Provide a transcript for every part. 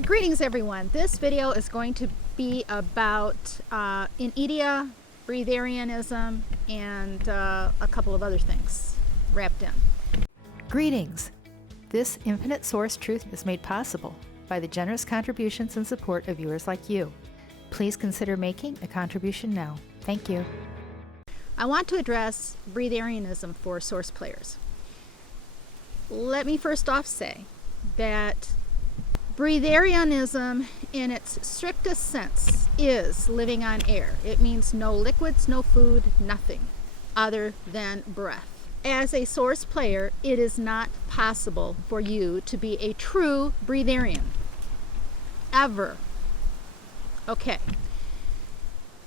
Greetings everyone. This video is going to be about Inedia, Breatharianism, and a couple of other things wrapped in. Greetings! This infinite source truth is made possible by the generous contributions and support of viewers like you. Please consider making a contribution now. Thank you. I want to address Breatharianism for source players. Let me first off say that Breatharianism in its strictest sense is living on air. It means no liquids, no food, nothing other than breath. As a source player, it is not possible for you to be a true breatharian. Ever. Okay.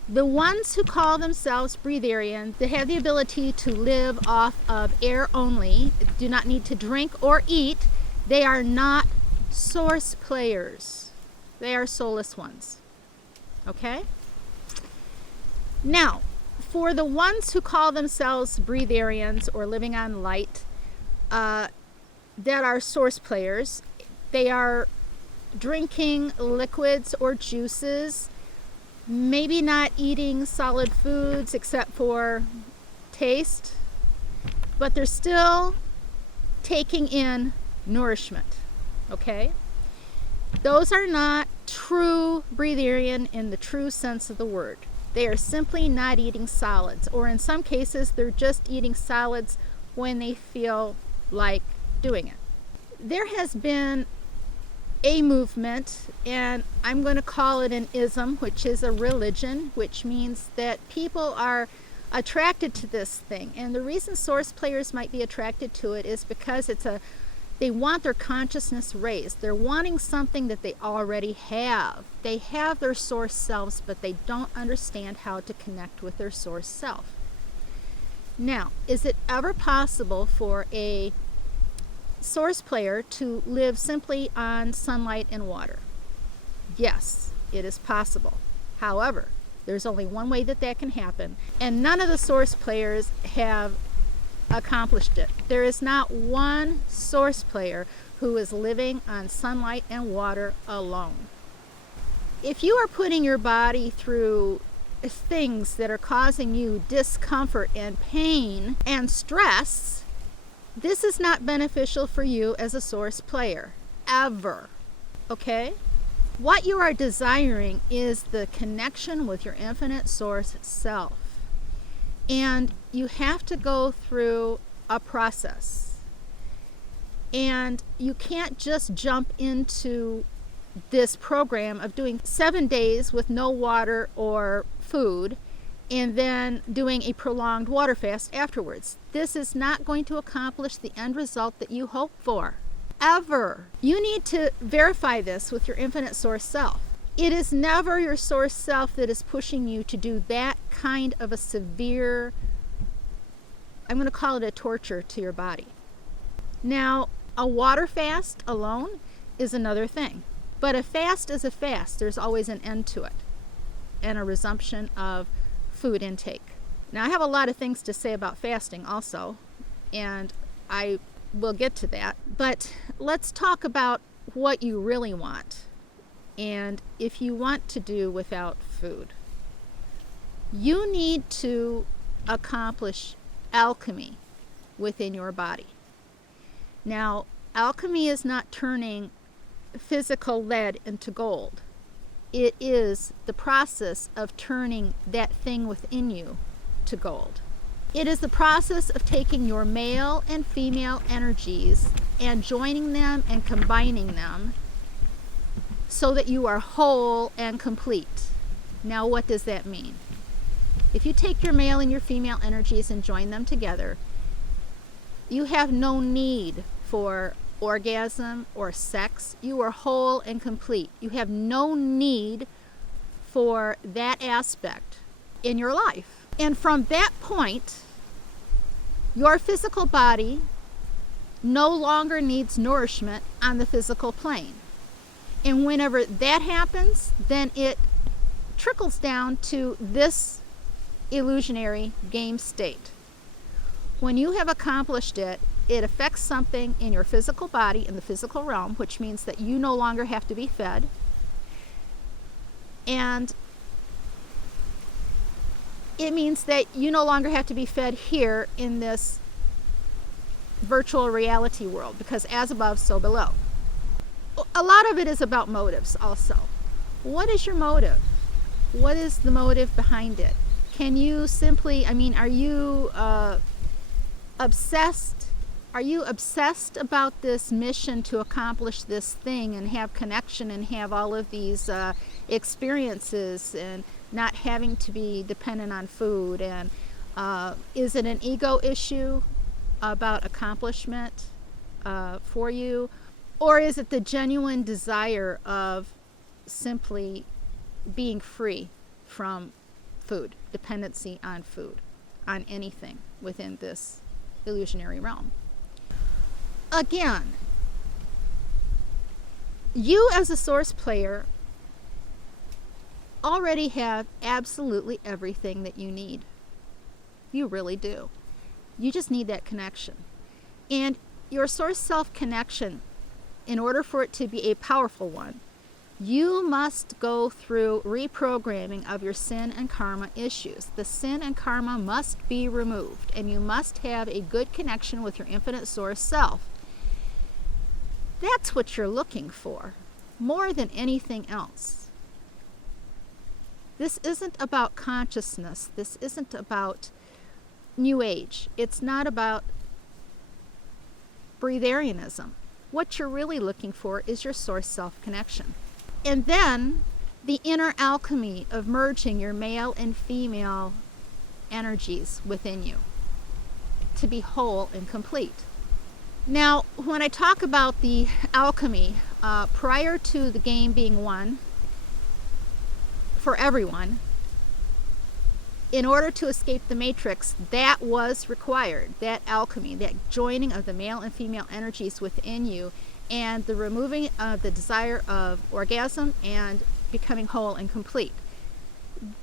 The ones who call themselves breatharian, they have the ability to live off of air only, do not need to drink or eat. They are not source players. They are soulless ones. Okay? Now, for the ones who call themselves breatharians or living on light, that are source players, they are drinking liquids or juices, maybe not eating solid foods except for taste, but they're still taking in nourishment. Okay? Those are not true breatharian in the true sense of the word. They are simply not eating solids, or in some cases they're just eating solids when they feel like doing it. There has been a movement, and I'm going to call it an ism, which is a religion, which means that people are attracted to this thing. And the reason source players might be attracted to it is because they want their consciousness raised. They're wanting something that they already have. They have their source selves, but they don't understand how to connect with their source self. Now, is it ever possible for a source player to live simply on sunlight and water? Yes, it is possible. However, there's only one way that can happen, and none of the source players have accomplished it. There is not one source player who is living on sunlight and water alone. If you are putting your body through things that are causing you discomfort and pain and stress, this is not beneficial for you as a source player, ever. Okay? What you are desiring is the connection with your infinite source self. And you have to go through a process. And you can't just jump into this program of doing 7 days with no water or food and then doing a prolonged water fast afterwards. This is not going to accomplish the end result that you hope for, ever. You need to verify this with your infinite source self. It is never your source self that is pushing you to do that kind of a severe, I'm going to call it a torture to your body. Now, a water fast alone is another thing. But a fast is a fast. There's always an end to it and a resumption of food intake. Now, I have a lot of things to say about fasting also, and I will get to that. But let's talk about what you really want. And if you want to do without food, you need to accomplish alchemy within your body. Now, alchemy is not turning physical lead into gold. It is the process of turning that thing within you to gold. It is the process of taking your male and female energies and joining them and combining them so that you are whole and complete. Now, what does that mean? If you take your male and your female energies and join them together, you have no need for orgasm or sex. You are whole and complete. You have no need for that aspect in your life. And from that point, your physical body no longer needs nourishment on the physical plane. And whenever that happens, then it trickles down to this illusionary game state. When you have accomplished it, It affects something in your physical body, in the physical realm, which means that you no longer have to be fed. And it means that you no longer have to be fed here in this virtual reality world, because as above, so below. A lot of it is about motives also. What is your motive? What is the motive behind it? Can you simply, are you obsessed? Are you obsessed about this mission to accomplish this thing and have connection and have all of these experiences and not having to be dependent on food? And is it an ego issue about accomplishment for you? Or is it the genuine desire of simply being free from food, dependency on food, on anything within this illusionary realm? Again, you as a source player already have absolutely everything that you need. You really do. You just need that connection. And your source self connection, in order for it to be a powerful one, you must go through reprogramming of your sin and karma issues. The sin and karma must be removed, and you must have a good connection with your infinite source self. That's what you're looking for, more than anything else. This isn't about consciousness. This isn't about New Age. It's not about Breatharianism. What you're really looking for is your source self connection. And then the inner alchemy of merging your male and female energies within you to be whole and complete. Now, when I talk about the alchemy, prior to the game being won for everyone, in order to escape the matrix, that was required, that alchemy, that joining of the male and female energies within you, and the removing of the desire of orgasm and becoming whole and complete.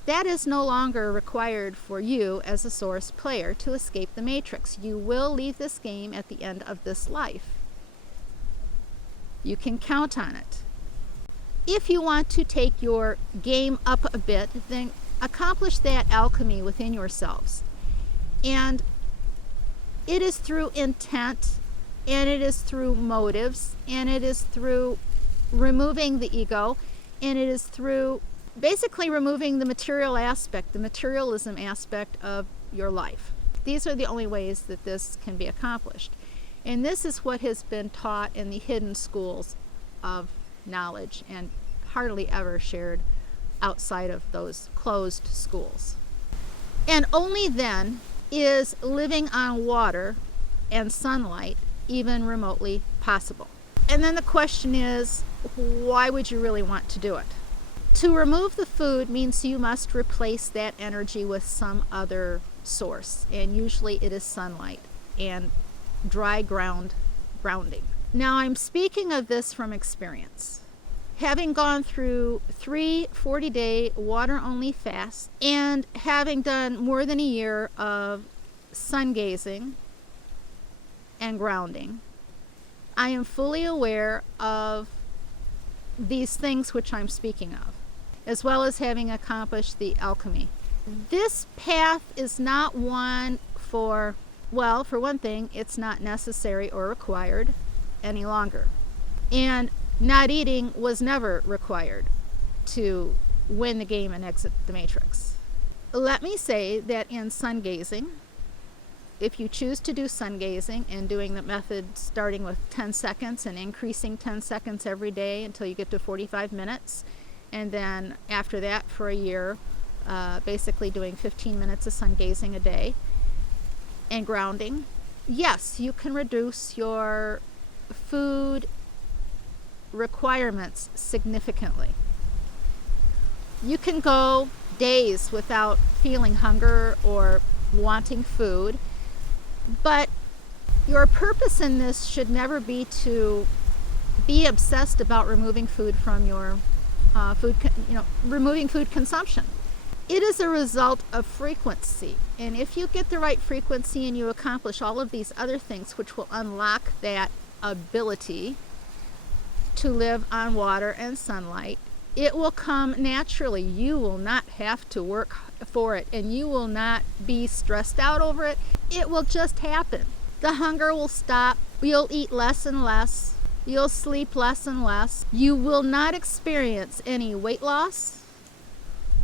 That is no longer required for you as a source player to escape the matrix. You will leave this game at the end of this life. You can count on it. If you want to take your game up a bit, then accomplish that alchemy within yourselves. And it is through intent, and it is through motives, and it is through removing the ego, and it is through basically removing the material aspect, the materialism aspect of your life. These are the only ways that this can be accomplished. And this is what has been taught in the hidden schools of knowledge and hardly ever shared outside of those closed schools. And only then is living on water and sunlight even remotely possible. And then the question is, why would you really want to do it? To remove the food means you must replace that energy with some other source, and usually it is sunlight and dry grounding. Now, I'm speaking of this from experience. Having gone through 3 40-day water-only fasts and having done more than a year of sun gazing and grounding, I am fully aware of these things which I'm speaking of, as well as having accomplished the alchemy. This path is not one for one thing, it's not necessary or required any longer. And not eating was never required to win the game and exit the matrix. Let me say that in sun gazing, if you choose to do sun gazing and doing the method starting with 10 seconds and increasing 10 seconds every day until you get to 45 minutes, and then after that for a year, basically doing 15 minutes of sun gazing a day and grounding, yes, you can reduce your food requirements significantly. You can go days without feeling hunger or wanting food, but your purpose in this should never be to be obsessed about removing food from your removing food consumption. It is a result of frequency. And if you get the right frequency and you accomplish all of these other things, which will unlock that ability to live on water and sunlight, it will come naturally. You will not have to work for it, and you will not be stressed out over it. It will just happen. The hunger will stop. You'll eat less and less. You'll sleep less and less. You will not experience any weight loss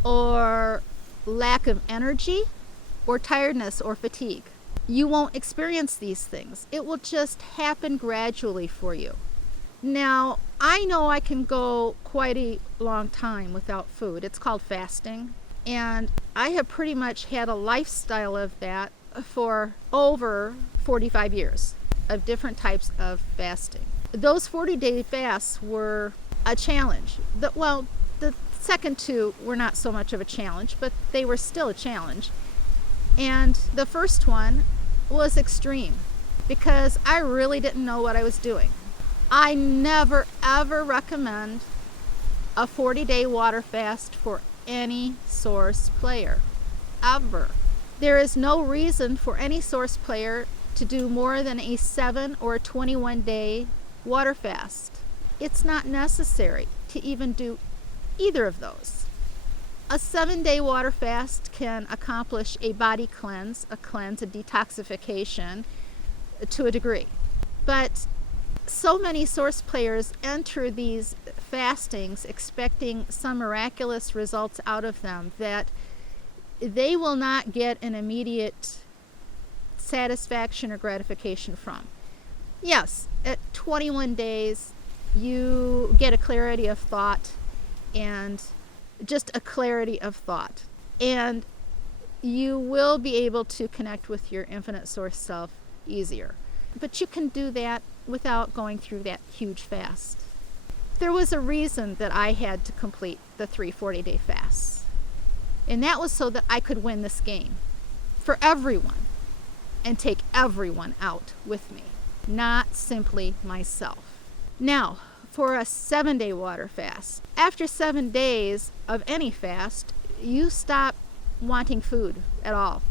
or lack of energy or tiredness or fatigue. You won't experience these things. It will just happen gradually for you. Now, I know I can go quite a long time without food. It's called fasting. And I have pretty much had a lifestyle of that for over 45 years of different types of fasting. Those 40-day fasts were a challenge. The second two were not so much of a challenge, but they were still a challenge. And the first one was extreme because I really didn't know what I was doing. I never ever recommend a 40-day water fast for any source player, ever. There is no reason for any source player to do more than a 7 or a 21-day water fast. It's not necessary to even do either of those. A 7-day water fast can accomplish a body cleanse, a detoxification to a degree. But so many source players enter these fastings expecting some miraculous results out of them that they will not get an immediate satisfaction or gratification from. Yes, at 21 days, you get a clarity of thought and just a clarity of thought. And you will be able to connect with your infinite source self easier. But you can do that without going through that huge fast. There was a reason that I had to complete the 3 40-day fasts. And that was so that I could win this game for everyone and take everyone out with me, not simply myself. Now, for a 7-day water fast, after 7 days of any fast, you stop wanting food at all.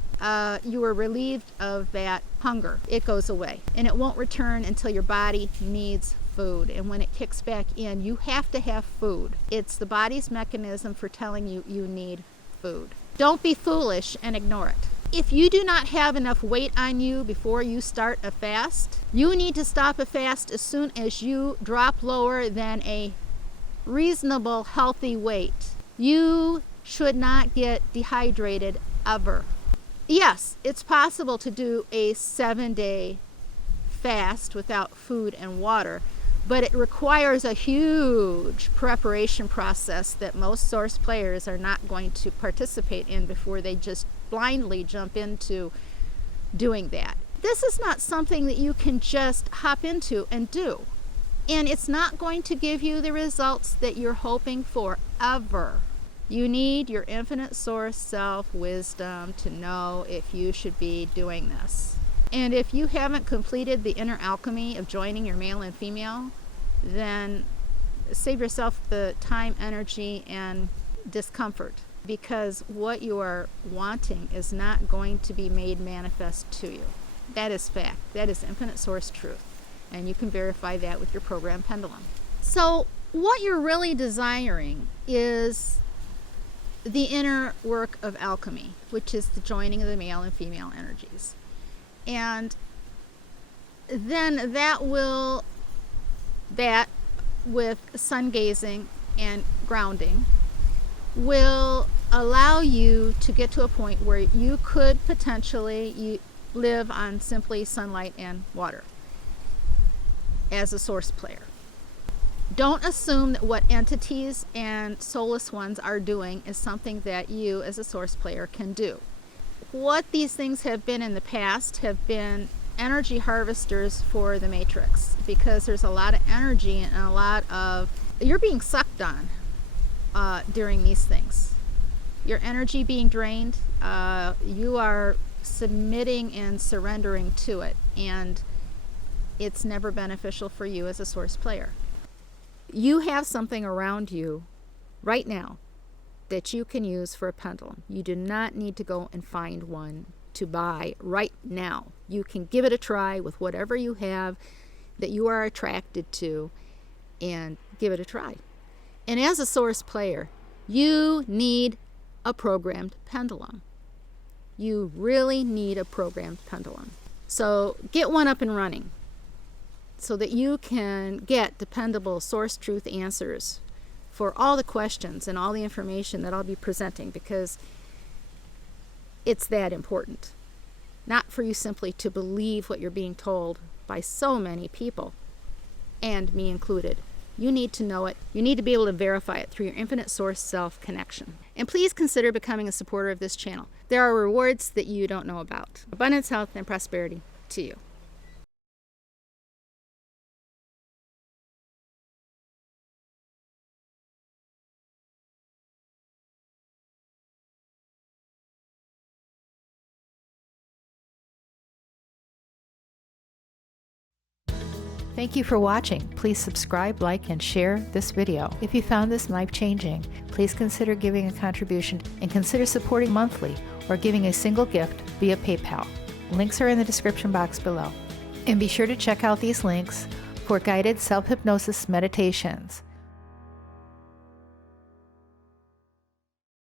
You are relieved of that hunger. It goes away, and it won't return until your body needs food. And when it kicks back in, you have to have food. It's the body's mechanism for telling you you need food. Don't be foolish and ignore it. If you do not have enough weight on you before you start a fast, you need to stop a fast as soon as you drop lower than a reasonable, healthy weight. You should not get dehydrated ever. Yes, it's possible to do a 7-day fast without food and water, but it requires a huge preparation process that most source players are not going to participate in before they just blindly jump into doing that. This is not something that you can just hop into and do. And it's not going to give you the results that you're hoping for ever. You need your infinite source self wisdom to know if you should be doing this. And if you haven't completed the inner alchemy of joining your male and female, then save yourself the time, energy, and discomfort, because what you are wanting is not going to be made manifest to you. That is fact. That is infinite source truth. And you can verify that with your program pendulum. So what you're really desiring is the inner work of alchemy, which is the joining of the male and female energies. And then that with sun gazing and grounding will allow you to get to a point where you could potentially live on simply sunlight and water as a source player. Don't assume that what entities and soulless ones are doing is something that you as a source player can do. What these things have been in the past have been energy harvesters for the matrix, because there's a lot of energy and a lot of, you're being sucked on during these things. Your energy being drained, you are submitting and surrendering to it, and it's never beneficial for you as a source player. You have something around you right now that you can use for a pendulum. You do not need to go and find one to buy right now. You can give it a try with whatever you have that you are attracted to and give it a try. And as a source player, you need a programmed pendulum. You really need a programmed pendulum. So get one up and running so that you can get dependable source truth answers for all the questions and all the information that I'll be presenting, because it's that important. Not for you simply to believe what you're being told by so many people, and me included. You need to know it. You need to be able to verify it through your infinite source self connection. And please consider becoming a supporter of this channel. There are rewards that you don't know about. Abundance, health, and prosperity to you. Thank you for watching. Please subscribe, like, and share this video. If you found this life-changing, please consider giving a contribution and consider supporting monthly or giving a single gift via PayPal. Links are in the description box below. And be sure to check out these links for guided self-hypnosis meditations.